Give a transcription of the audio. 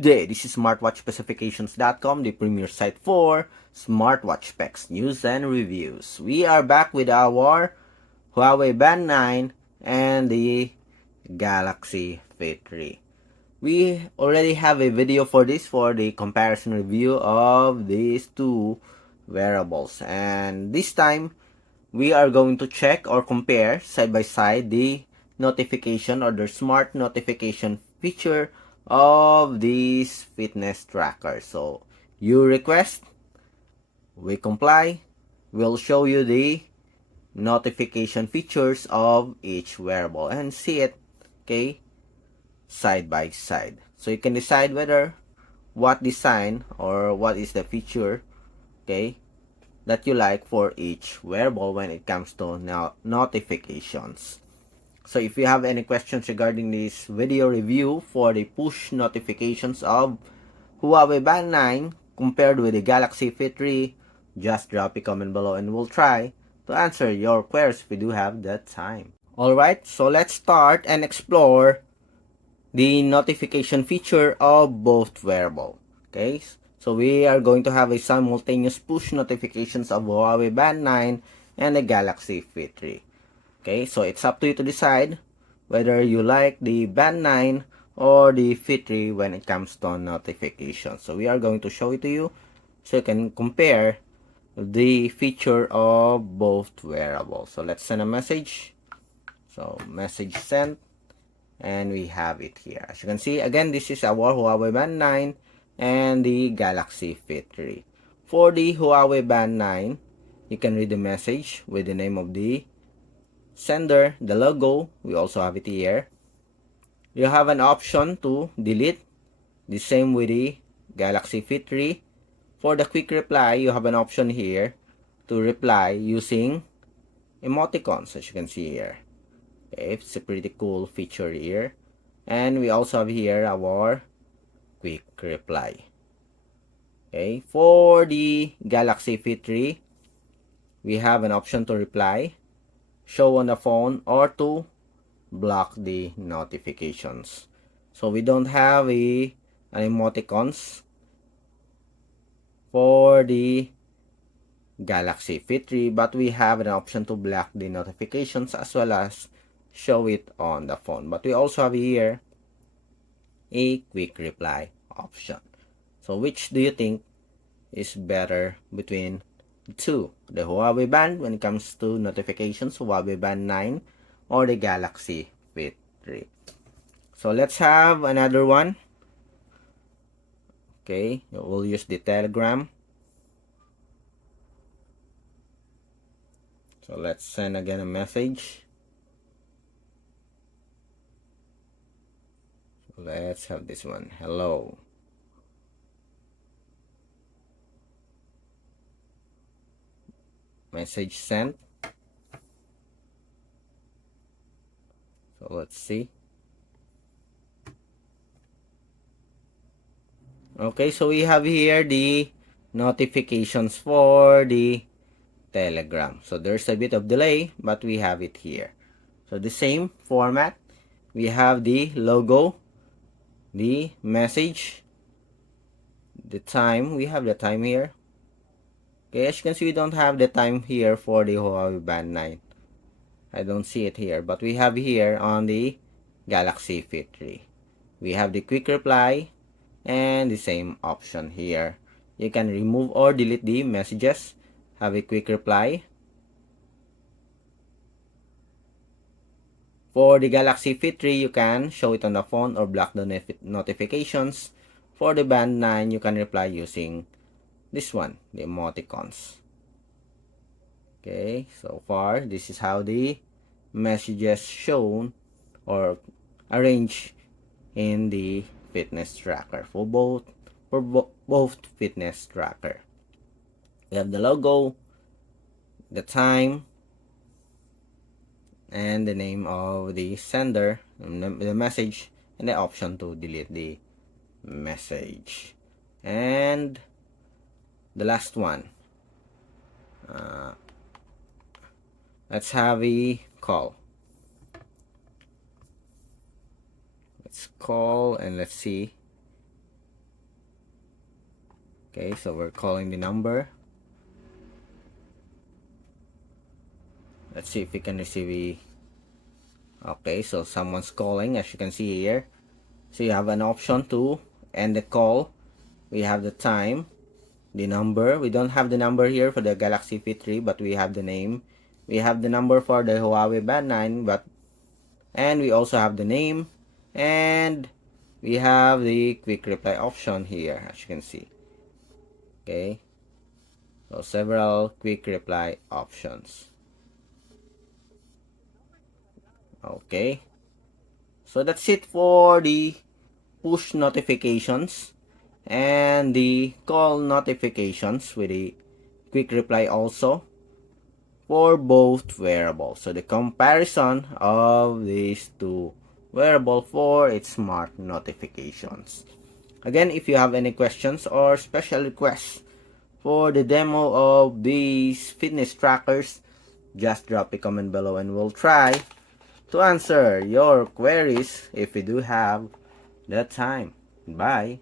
Good day, this is smartwatchspecifications.com, the premier site for smartwatch specs, news, and reviews. We are back with our Huawei Band 9 and the Galaxy Fit 3. We already have a video for this for the comparison review of these two wearables. And this time, we are going to check or compare side by side the notification or the smart notification feature of this fitness tracker. So you request, we comply. We'll show you the notification features of each wearable and see it, okay, side by side. So you can decide whether what design or what is the feature, okay, that you like for each wearable when it comes to notifications. So if you have any questions regarding this video review for the push notifications of Huawei Band 9 compared with the Galaxy Fit 3, just drop a comment below and we'll try to answer your queries if we do have that time. Alright, so let's start and explore the notification feature of both wearables. Okay, so we are going to have a simultaneous push notifications of Huawei Band 9 and the Galaxy Fit 3. Okay, so it's up to you to decide whether you like the Band 9 or the Fit 3 when it comes to notifications. So we are going to show it to you so you can compare the feature of both wearables. So let's send a message. So message sent, and we have it here. As you can see, again, this is our Huawei Band 9 and the Galaxy Fit 3. For the Huawei Band 9, you can read the message with the name of the sender, the logo. We also have it here. You have an option to delete. The same with the Galaxy Fit 3. For the quick reply, you have an option here to reply using emoticons, as you can see here. Okay, it's a pretty cool feature here. And we also have here our quick reply. Okay, for the Galaxy Fit 3, we have an option to reply, show on the phone, or to block the notifications. So we don't have an emoticons for the Galaxy Fit 3, but we have an option to block the notifications as well as show it on the phone. But we also have here a quick reply option. So which do you think is better between the two? The Huawei Band when it comes to notifications, Huawei Band 9, or the Galaxy Fit 3? So let's have another one. Okay, we'll use the Telegram. So let's send again a message. Let's have this one. Hello. Message sent. So let's see. Okay, so we have here the notifications for the Telegram. So there's a bit of delay, but we have it here. So the same format. We have the logo, the message, the time. We have the time here. Okay, as you can see, we don't have the time here for the Huawei Band 9. I don't see it here, but we have here on the Galaxy Fit 3. We have the quick reply and the same option here. You can remove or delete the messages, have a quick reply. For the Galaxy Fit 3, you can show it on the phone or block the notifications. For the Band 9, you can reply using this one, the emoticons. Okay, so far, this is how the messages shown or arranged in the fitness tracker for both fitness tracker. We have the logo, the time, and the name of the sender, the message, and the option to delete the message. And the last one, let's have a call. Let's call and let's see Okay, so we're calling the number. Let's see if we can receive okay, so someone's calling, as you can see here. So you have an option to end the call. We have the time, the number. We don't have the number here for the Galaxy P3, but we have the name. We have the number for the Huawei Band 9, and we also have the name, and we have the quick reply option here, as you can see. Okay, so several quick reply options. Okay, so that's it for the push notifications and the call notifications with the quick reply also for both wearables. So the comparison of these two wearable for its smart notifications. Again, if you have any questions or special requests for the demo of these fitness trackers, just drop a comment below and we'll try to answer your queries if we do have the time. Bye.